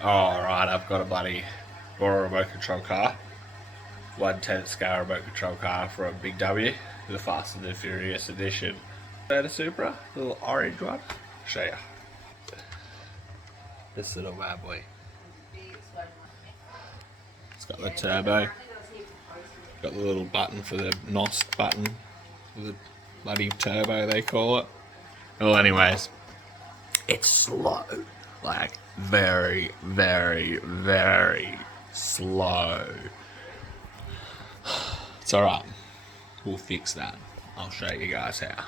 Alright, I've got a bloody Bora remote control car. 1/10 scale remote control car from BigW, the Fast and the Furious edition. Toyota Supra, little orange one. Show ya. This little bad boy. It's got the turbo. Got the little button for the NOS button. The bloody turbo they call it. Well, anyways, it's slow. Like, very, very, very slow. It's alright. We'll fix that. I'll show you guys how.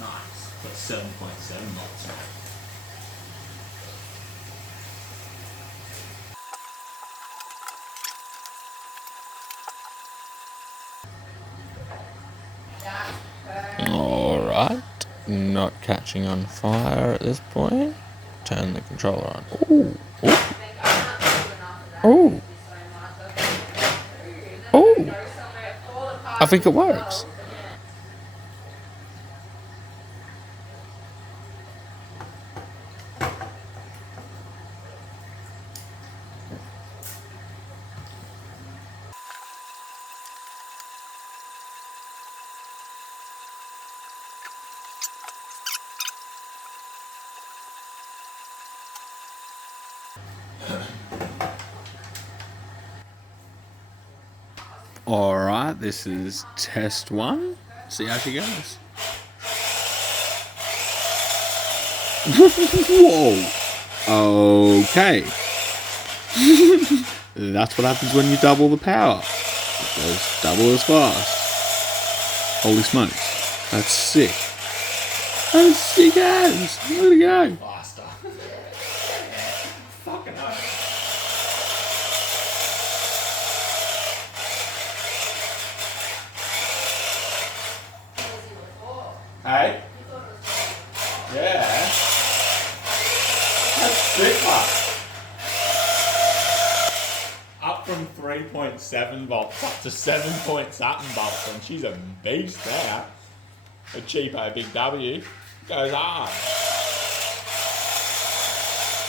Nice. Got 7.7 volts on it. Alright, not catching on fire at this point. Turn the controller on. Ooh, ooh. Ooh. Ooh. I think it works. Alright, this is test one. See how she goes. Whoa. Okay. That's what happens when you double the power. It goes double as fast. Holy smokes. That's sick. That's sick as. Look at it go. Faster. Fucking hell. Hey? Yeah. That's sick, man. Up from 3.7 volts up to 7 point something volts, and she's a beast there. A cheapo BigW goes hard.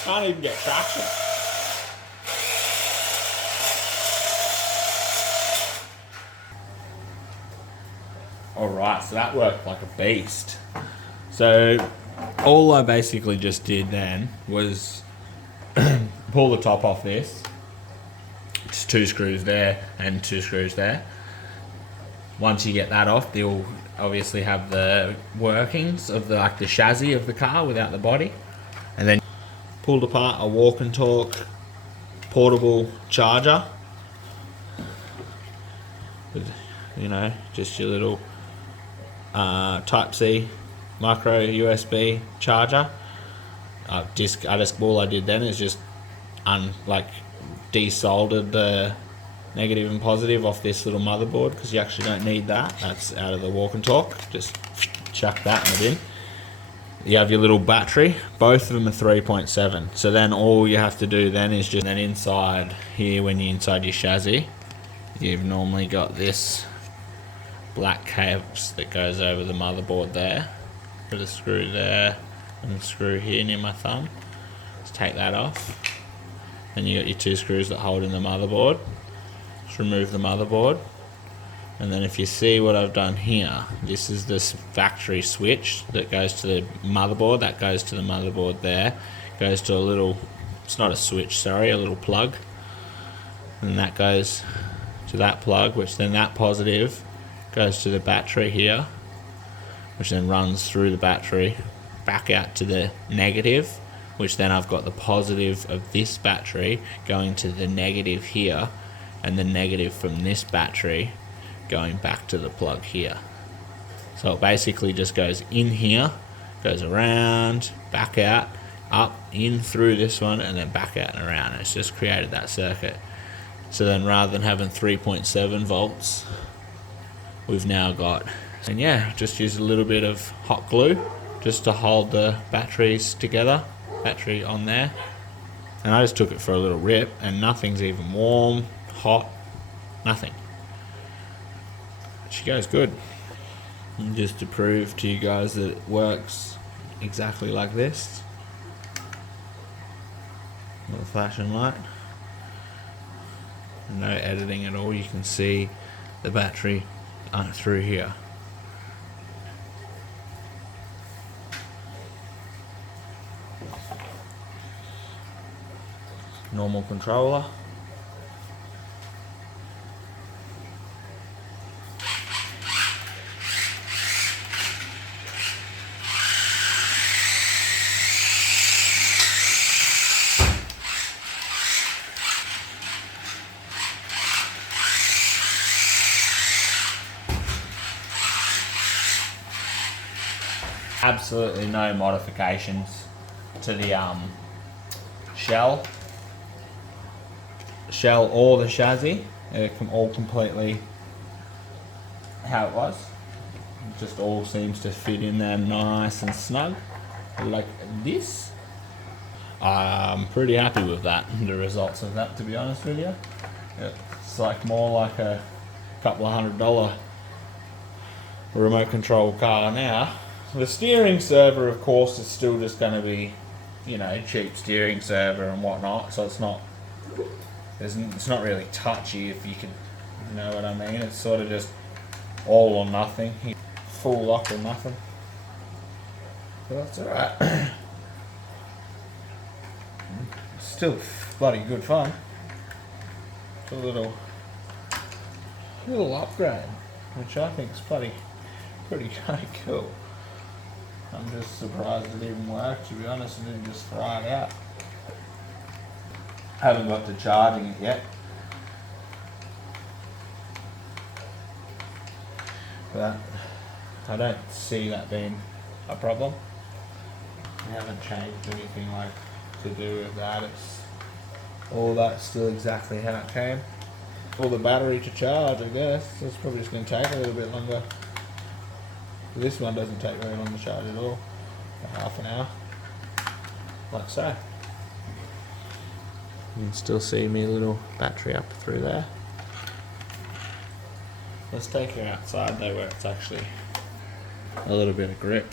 Can't even get traction. Alright, so that worked like a beast. So all I basically just did then was pull the top off this. Just 2 screws there and 2 screws there. Once you get that off, you'll obviously have the workings of the chassis of the car without the body. And then pulled apart a walk and talk portable charger. With, you know, just your little Type-C micro USB charger. All I did then is just desoldered the negative and positive off this little motherboard, because you actually don't need that. That's out of the walk and talk. Just chuck that in the bin. You have your little battery. Both of them are 3.7. So then all you have to do then is just, then inside here, when you're inside your chassis, you've normally got this black caps that goes over the motherboard there. Put a screw there and a screw here near my thumb. Just take that off. And you got your 2 screws that hold in the motherboard. Just remove the motherboard. And then if you see what I've done here, this is this factory switch that goes to the motherboard. That goes to the motherboard there. Goes to a little, it's not a switch, sorry, a little plug. and that goes to that plug, which then that positive goes to the battery here, which then runs through the battery back out to the negative, which then I've got the positive of this battery going to the negative here, and the negative from this battery going back to the plug here. So it basically just goes in here, goes around, back out, up, in through this one, and then back out and around. It's just created that circuit. So then rather than having 3.7 volts, we've now got, and yeah, just use a little bit of hot glue just to hold the batteries together, battery on there. And I just took it for a little rip, and nothing's even warm, hot, nothing. She goes good. And just to prove to you guys that it works exactly like this, little flashing light, no editing at all. You can see the battery through here. Normal controller. Absolutely no modifications to the shell or the chassis. They're all completely how it was. It just all seems to fit in there nice and snug like this. I'm pretty happy with that, the results of that, to be honest with you. It's like more like a couple of $100 remote control car now. The steering server, of course, is still just going to be, you know, cheap steering server and whatnot. So it's not really touchy, if you can, you know what I mean. It's sort of just all or nothing, full lock or nothing. So that's alright. Still bloody good fun. It's a little upgrade, which I think is pretty cool. I'm just surprised it even worked, to be honest, and didn't just fry it out. Haven't got to charging it yet. But I don't see that being a problem. We haven't changed anything like to do with that. It's all that's still exactly how it came. For the battery to charge, I guess. It's probably just going to take a little bit longer. This one doesn't take very long to charge at all, about half an hour, like so. You can still see me little battery up through there. Let's take her outside though, where it's actually a little bit of grip.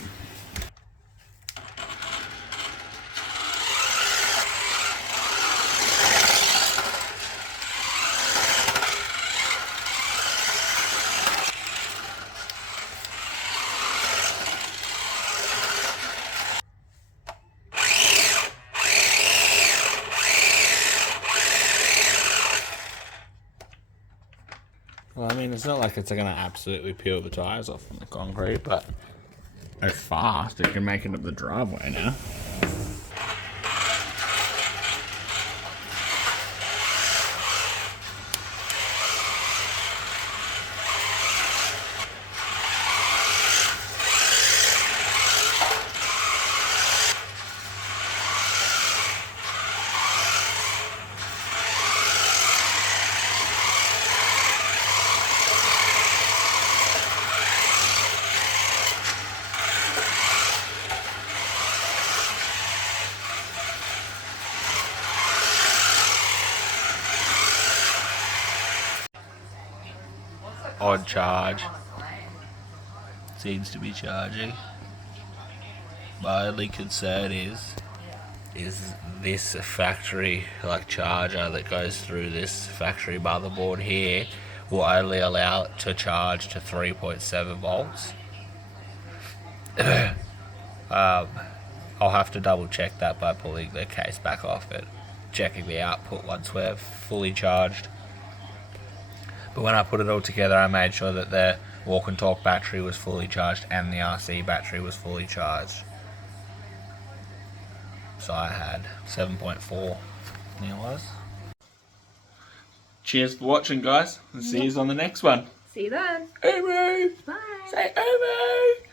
Well, I mean, it's not like it's going to absolutely peel the tyres off from the concrete, but it's fast. It can make it up the driveway now. Odd charge. Seems to be charging. My only concern is this factory charger that goes through this factory motherboard here will only allow it to charge to 3.7 volts. I'll have to double check that by pulling the case back off it, checking the output once we're fully charged. But when I put it all together, I made sure that the walk and talk battery was fully charged and the RC battery was fully charged. So I had 7.4 was. Cheers for watching, guys, and see you on the next one. See you then. Uru! Bye. Say Uru!